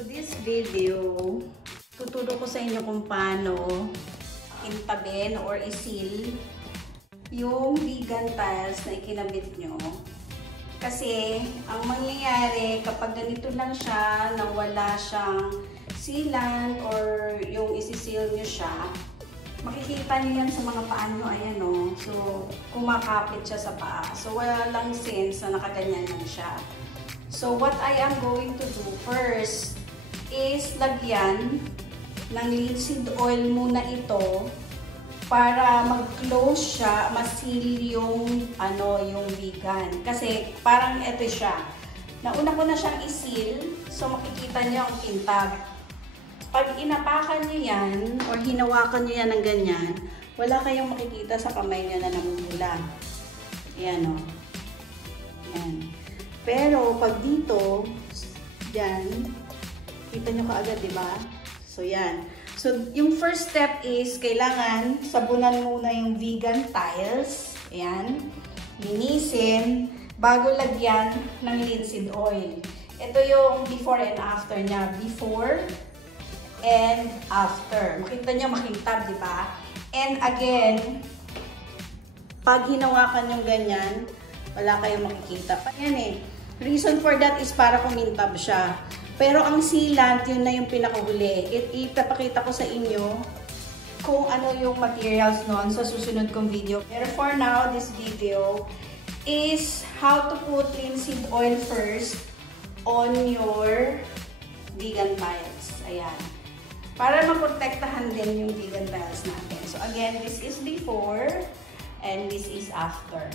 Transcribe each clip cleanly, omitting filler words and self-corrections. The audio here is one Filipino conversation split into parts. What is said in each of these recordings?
This video, tuturo ko sa inyo kung paano intabin or isil yung vegan tiles na ikinabit nyo. Kasi, ang mangyayari kapag ganito lang siya, na wala siyang sealant or yung isisil nyo siya, makikita nyo yan sa mga paa nyo, ayan o. So, kumakapit siya sa paa. So, wala lang sense na nakaganyan lang siya. So, what I am going to do first is lagyan ng linseed oil muna ito para mag-close siya, ma-seal yung, yung vegan. Kasi parang ito siya. Nauna ko na siyang i-seal, so makikita niyo ang kintab. Pag inapakan niyo yan, or hinawakan niyo yan ng ganyan, wala kayong makikita sa kamay niyo na namumula. Ayan o. Ayan. Pero pag dito, dyan, kita nyo kaagad, diba? So, yan. So, yung first step is, kailangan sabunan muna yung vegan tiles. Ayan. Linisin, bago lagyan ng linseed oil. Ito yung before and after niya. Before and after. Makita nyo, makintab, diba? And again, pag hinawakan yung ganyan, wala kayong makikita. Ayan eh. Reason for that is para kumintab siya. Pero ang sealant, yun na yung pinakahuli. Ipapakita ko sa inyo kung ano yung materials nun sa susunod kong video. Pero for now, this video is how to put linseed oil first on your vegan tiles. Ayan. Para maprotektahan din yung vegan tiles natin. So again, this is before and this is after.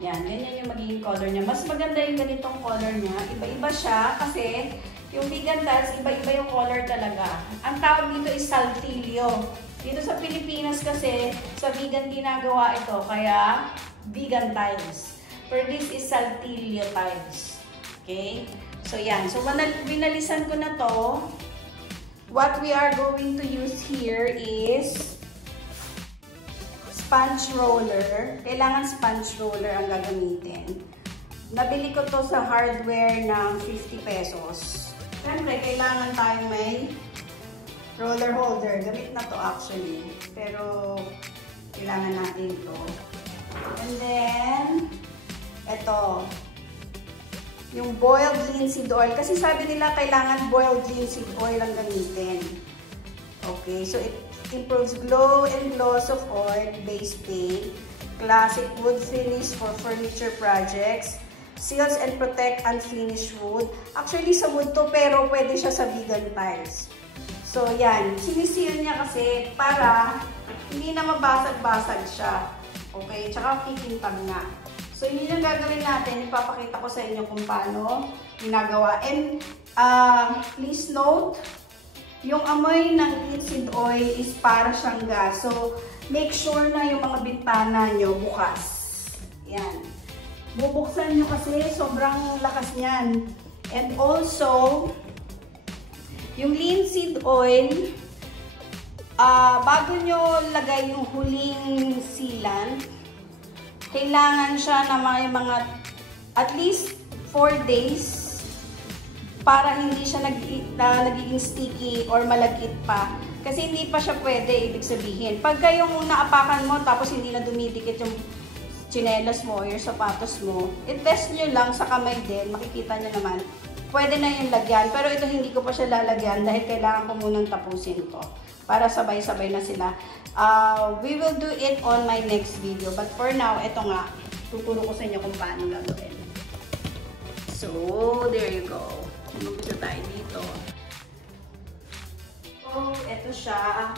Yan, ganyan yung magiging color niya. Mas maganda yung ganitong color niya. Iba-iba siya kasi yung vegan tiles, iba-iba yung color talaga. Ang tawag dito is Saltillo. Dito sa Pilipinas kasi, sa vegan ginagawa ito, kaya vegan tiles. But this is Saltillo tiles. Okay? So yan. So binalisan ko na to. What we are going to use here is sponge roller. Kailangan sponge roller ang gagamitin. Nabili ko to sa hardware ng 50 pesos. Siyempre, kailangan tayong may roller holder. Gamit na to actually. Pero, kailangan natin to. And then, ito. Yung boiled linseed oil. Kasi sabi nila, kailangan boiled linseed oil ang gamitin. Okay, so it improves glow and gloss of oil-based paint, classic wood finish for furniture projects, seals and protect unfinished wood. Actually, sa wood to, pero pwede siya sa vegan tiles. So, yan. Sinisil niya kasi para hindi na mabasag-basag siya. Okay? Tsaka kikintab nga. So, yun yung gagawin natin. Ipapakita ko sa inyo kung paano ginagawa. And, please note, yung amoy ng linseed oil is para siyang gas. So, make sure na yung mga bintana nyo bukas. Yan. Bubuksan nyo kasi sobrang lakas niyan. And also, yung linseed oil, bago nyo lagay yung huling sealant, kailangan siya na may mga at least 4 days para hindi siya nagiging sticky or malagkit pa. Kasi hindi pa siya pwede, ibig sabihin. Pagka yung naapakan mo tapos hindi na dumidikit yung tsinelas mo, yung sapatos mo, i-test nyo lang sa kamay din, makikita nyo naman, pwede na yung lagyan. Pero ito hindi ko pa siya lalagyan dahil kailangan ko munang tapusin to para sabay-sabay na sila. We will do it on my next video. But for now, ito nga, tuturo ko sa inyo kung paano gagawin. So, there you go. Mag-umpisa tayo dito. So, ito siya.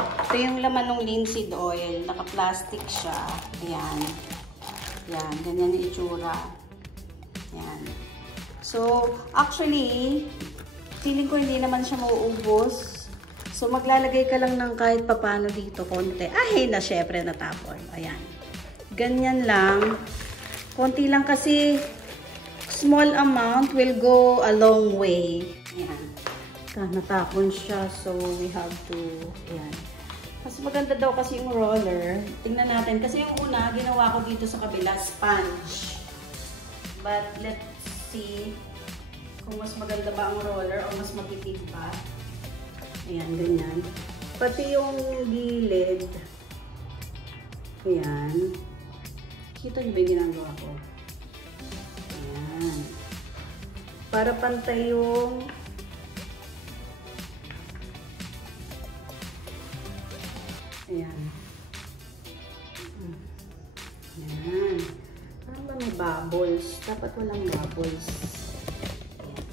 Ito yung laman ng linseed oil. Naka-plastic siya. Ayan. Ayan. Ganyan yung itsura. Ayan. So, actually, feeling ko hindi naman siya mauubos. So, maglalagay ka lang ng kahit papano dito, konti. Ay, na syempre natapon. Ayan. Ganyan lang. Konti lang kasi small amount will go a long way. Ayan. Natapon siya. So, we have to, ayan. Mas maganda daw kasi yung roller. Tingnan natin. Kasi yung una, ginawa ko dito sa kabila, sponge. But, let's see Kung mas maganda ba ang roller o mas matipid pa. Ayan, ganyan. Pati yung gilid. Ayan. Kita niyo ba yung ginagawa ko? Ayan. Para pantay yung ayan. Ayan. Parang ba may bubbles? Dapat walang bubbles. Ayan.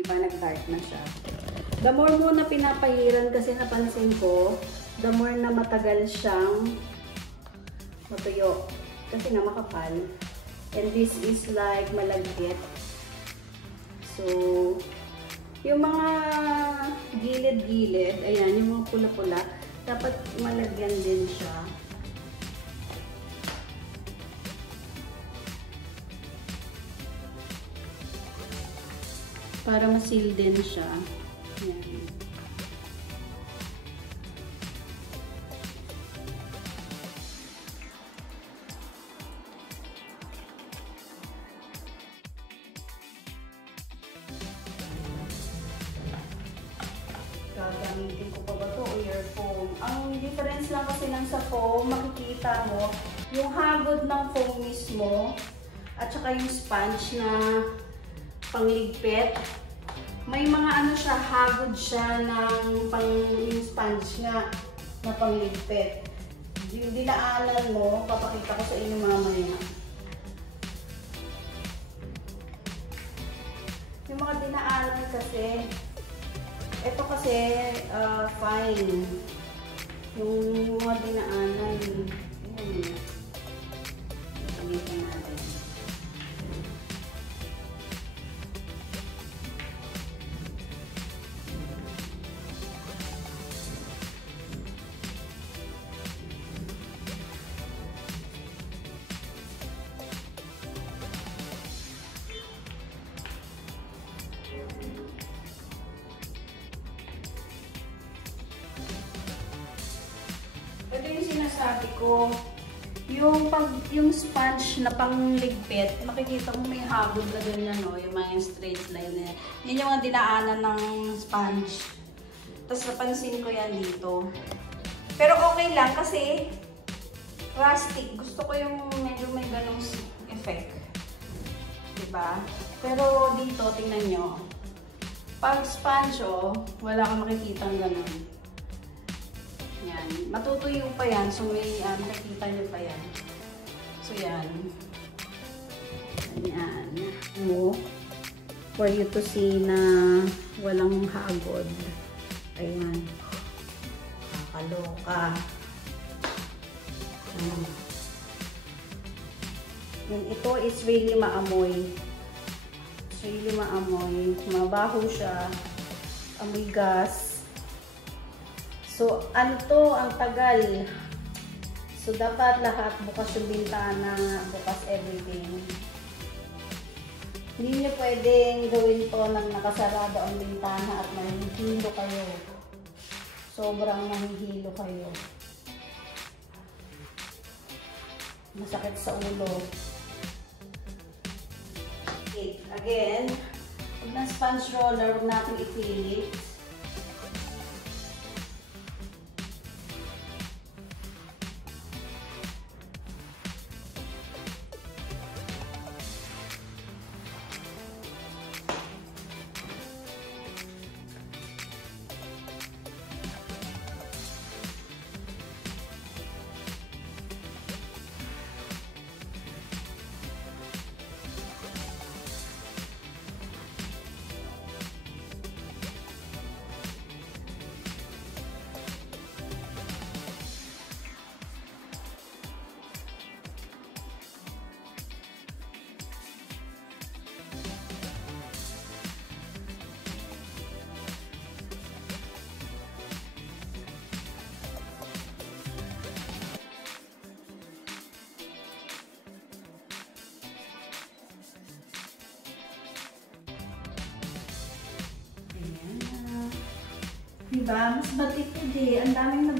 Diba nag-dark na siya? The more mo na pinapahiran kasi napansin ko, the more na matagal siyang matuyo. Kasi nga makapal. And this is like malagkit. So, yung mga gilid-gilid, ayan, yung mga pula-pula, dapat malagyan din siya. Para ma-seal din siya. Ayan. Gagamitin ko pa ba ito o earphone? Ang difference lang kasi ng sa foam, makikita mo yung hagod ng foam mismo at saka yung sponge na pangligpit. May mga ano siya, hagod siya ng yung sponge nga na pangligpit. Yung dinaanan mo, papakita ko sa inyo mamaya. Yung mga dinaanan kasi, ito kasi fine. Yung mga dinaanan, yun. Gamitin natin. Ito yung sinasabi ko, yung sponge na pangligpit, makikita mo may hagod na ganyan, no? Yung mga straight line na yan. Yan yung mga dinaanan ng sponge. Tapos napansin ko yan dito. Pero okay lang kasi plastic. Gusto ko yung medyo may ganong effect. Diba? Pero dito, tingnan nyo. Pag sponge, oh, wala kang makikita ng ganon. Yan. Matutuyo pa yan. So, may makikita nyo pa yan. So, yan. Yan. Oh, for you to see na walang hagod. Ayan. Nakakaloka. Yan. Ito is really maamoy. It's really maamoy. Mabaho siya. Amoy gas. So, ano to? Ang tagal. So, dapat lahat bukas yung bintana, bukas everything. Hindi nyo pwedeng gawin to nang nakasarado ang bintana at mahihilo kayo. Sobrang mahihilo kayo. Masakit sa ulo. Okay, again, pag na sponge roller, huwag natin ipilit. Diba? Mas batipid eh. Ang daming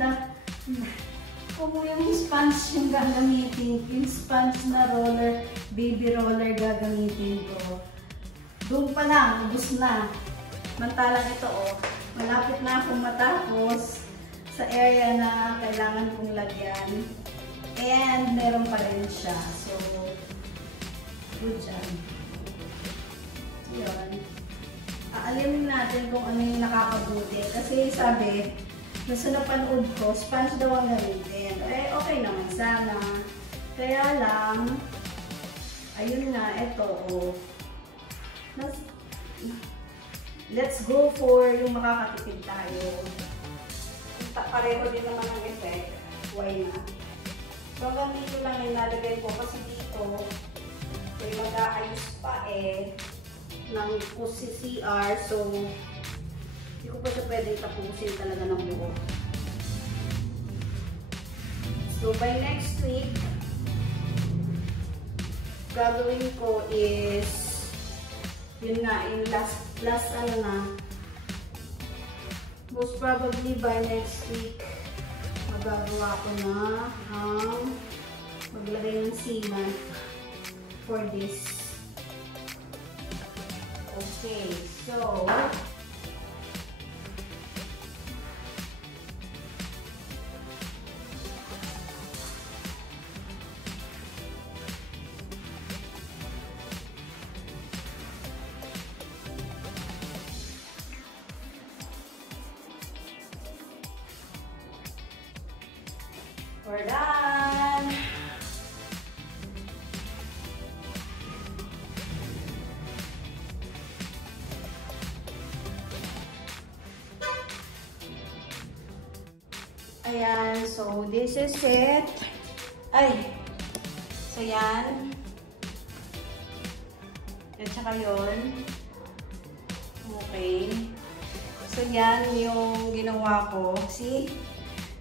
kung yung sponge yung gagamitin, yung sponge na roller, baby roller gagamitin ko. Doon pa lang, ubos na. Mantalang ito malapit na akong matapos sa area na kailangan kong lagyan. And meron pa rin siya. So, good job. Yun. Aalimin natin kung ano yung nakakabuti. Kasi sabi, nasa napanood ko, sponge daw ang gamitin. Eh, okay naman sana. Kaya lang, ayun nga, ito, let's go for yung makakatipid tayo. Pareho din naman ang effect. Why not? So, hanggang dito lang yung nalagay ko kasi dito, may mag-aayos pa ng CR. So, hindi ko pa siya pwedeng tapusin talaga ng buo. So, by next week, gagawin ko is, yun nga, yung last ano na, most probably by next week, magagawa ko na ang maglagay ng sealant for this. Okay, so, we're done! Ayan, so this is it. Ay! So yan. At saka yun. Okay. So yan yung ginawa ko. See?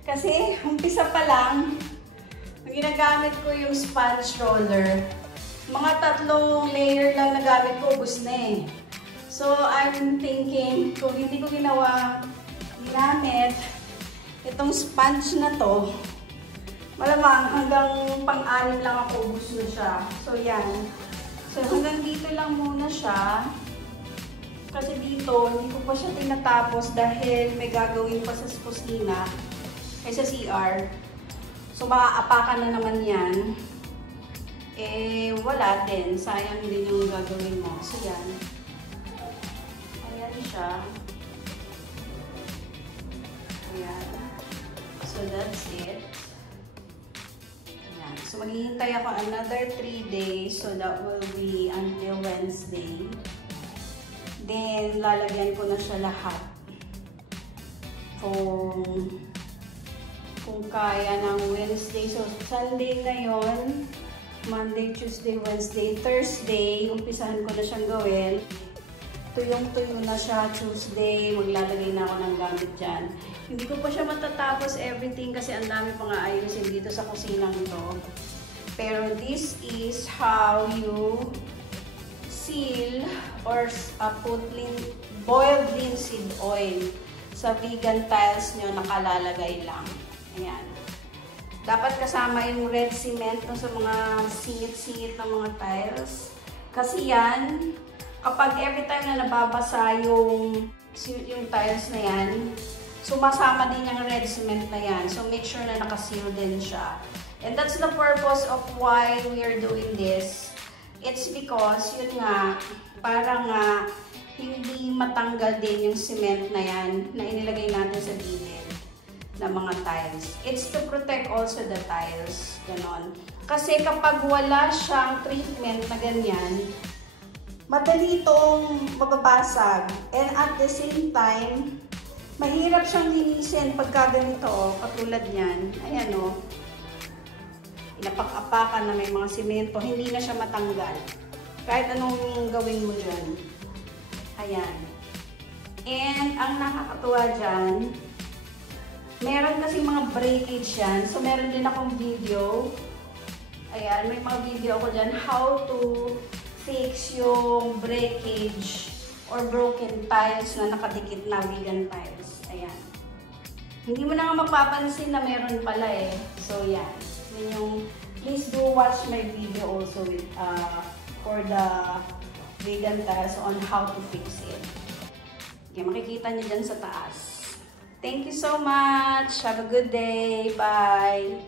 Kasi umpisa pa lang, ginagamit ko yung sponge roller. Mga 3 layer lang na gamit ko, ubos na eh. So I'm thinking, kung hindi ko ginamit, itong sponge na to, malamang hanggang pang-anim lang ako, ubos na siya. So yan. So hanggang dito lang muna siya. Kasi dito, hindi ko pa siya tinatapos dahil may gagawin pa sa kusina. Ay sa CR. So maaapakan na naman yan. Eh wala din. Sayang din yung gagawin mo. So yan. Ayan siya. Ayan. So that's it. Ayan. So maghihintay ako another 3 days. So that will be until Wednesday. Then lalagyan ko na siya lahat. Kung kaya ng Wednesday. So, Sunday ngayon, Monday, Tuesday, Wednesday, Thursday, umpisahan ko na siyang gawin. Tuyong-tuyo na siya. Tuesday, maglalagay na ako ng gamit dyan. Hindi ko pa siya matatapos everything kasi ang dami pa nga ayusin dito sa kusinang ito. Pero this is how you seal or put boiled linseed oil sa vegan tiles nyo, nakalalagay lang. Ayan. Dapat kasama yung red cement sa mga singit-singit ng mga tiles. Kasi yan, kapag every time na nababasa yung tiles na yan, sumasama din yung red cement na yan. So make sure na nakaseal din siya. And that's the purpose of why we are doing this. It's because, yun nga, para nga hindi matanggal din yung cement na yan na inilagay natin sa gilid ng mga tiles. It's to protect also the tiles. Ganon. Kasi kapag wala siyang treatment na ganyan, madali itong mababasag. And at the same time, mahirap siyang linisin pagka ganito, katulad niyan. Ayan o. Inapak-apakan na may mga simento, hindi na siya matanggal. Kahit anong gawin mo dyan. Ayan. And ang nakakatuwa dyan, meron kasi mga breakage yan. So, meron din akong video. Ayan, may mga video ako dyan. How to fix yung breakage or broken tiles na nakadikit na vegan tiles. Ayan. Hindi mo na nga mapapansin na meron pala eh. So, yan. Yun yung, please do watch my video also with, for the vegan tiles on how to fix it. Okay, makikita nyo dyan sa taas. Thank you so much. Have a good day. Bye.